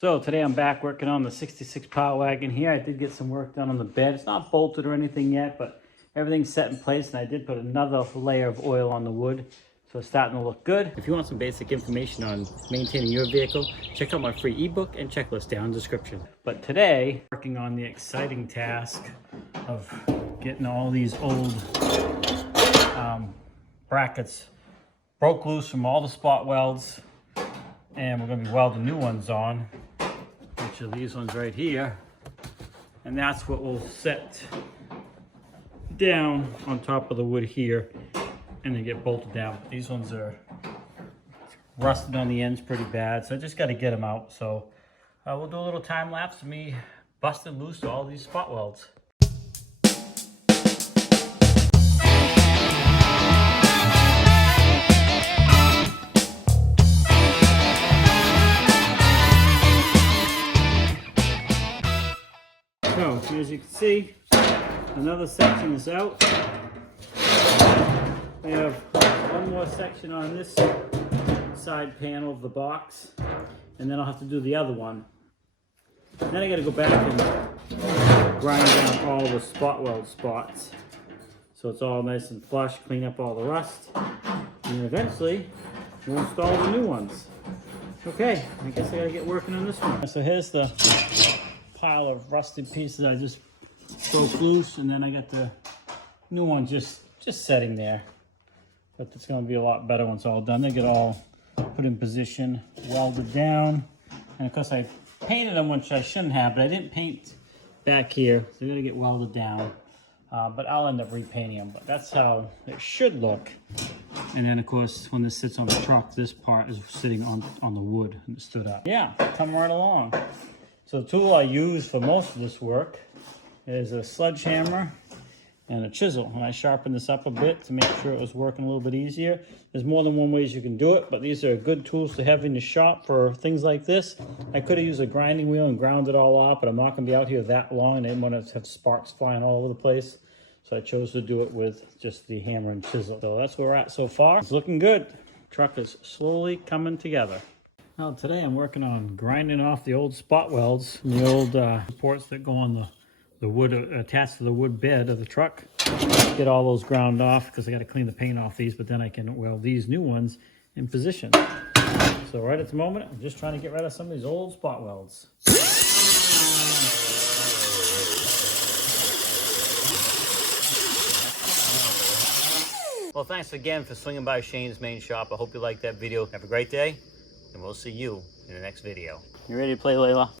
So today I'm back working on the 66 Power Wagon here. I did get some work done on the bed. It's not bolted or anything yet, but everything's set in place, and I did put another layer of oil on the wood. So it's starting to look good. If you want some basic information on maintaining your vehicle, check out my free ebook and checklist down in the description. But today, working on the exciting task of getting all these old brackets broke loose from all the spot welds, and we're going to be welding new ones on, which are these ones right here, and that's what will set down on top of the wood here and then get bolted down. These ones are rusted on the ends pretty bad, so I just got to get them out. So we'll do a little time lapse of me busting loose all these spot welds. So as you can see, another section is out. I have one more section on this side panel of the box, and then I'll have to do the other one. Then I got to go back and grind down all the spot weld spots, so it's all nice and flush, clean up all the rust, and then eventually we'll install the new ones. Okay, I guess I got to get working on this one. So here's the pile of rusted pieces I just broke loose, and then I got the new one just setting there. But it's going to be a lot better when it's all done. They get all put in position, welded down, and of course I painted them, which I shouldn't have, but I didn't paint back here, so they're going to get welded down. But I'll end up repainting them, but that's how it should look. And then of course when this sits on the truck, this part is sitting on the wood and it stood up. Yeah, come right along. So the tool I use for most of this work is a sledgehammer and a chisel. And I sharpened this up a bit to make sure it was working a little bit easier. There's more than one ways you can do it, but these are good tools to have in the shop for things like this. I could have used a grinding wheel and ground it all off, but I'm not gonna be out here that long and I didn't want to have sparks flying all over the place. So I chose to do it with just the hammer and chisel. So that's where we're at so far. It's looking good. Truck is slowly coming together. Now today I'm working on grinding off the old spot welds, and the old supports that go on the wood attached to the wood bed of the truck. Get all those ground off because I got to clean the paint off these, but then I can weld these new ones in position. So right at the moment, I'm just trying to get rid of some of these old spot welds. Well, thanks again for swinging by Shane's main shop. I hope you liked that video. Have a great day, and we'll see you in the next video. You ready to play, Layla?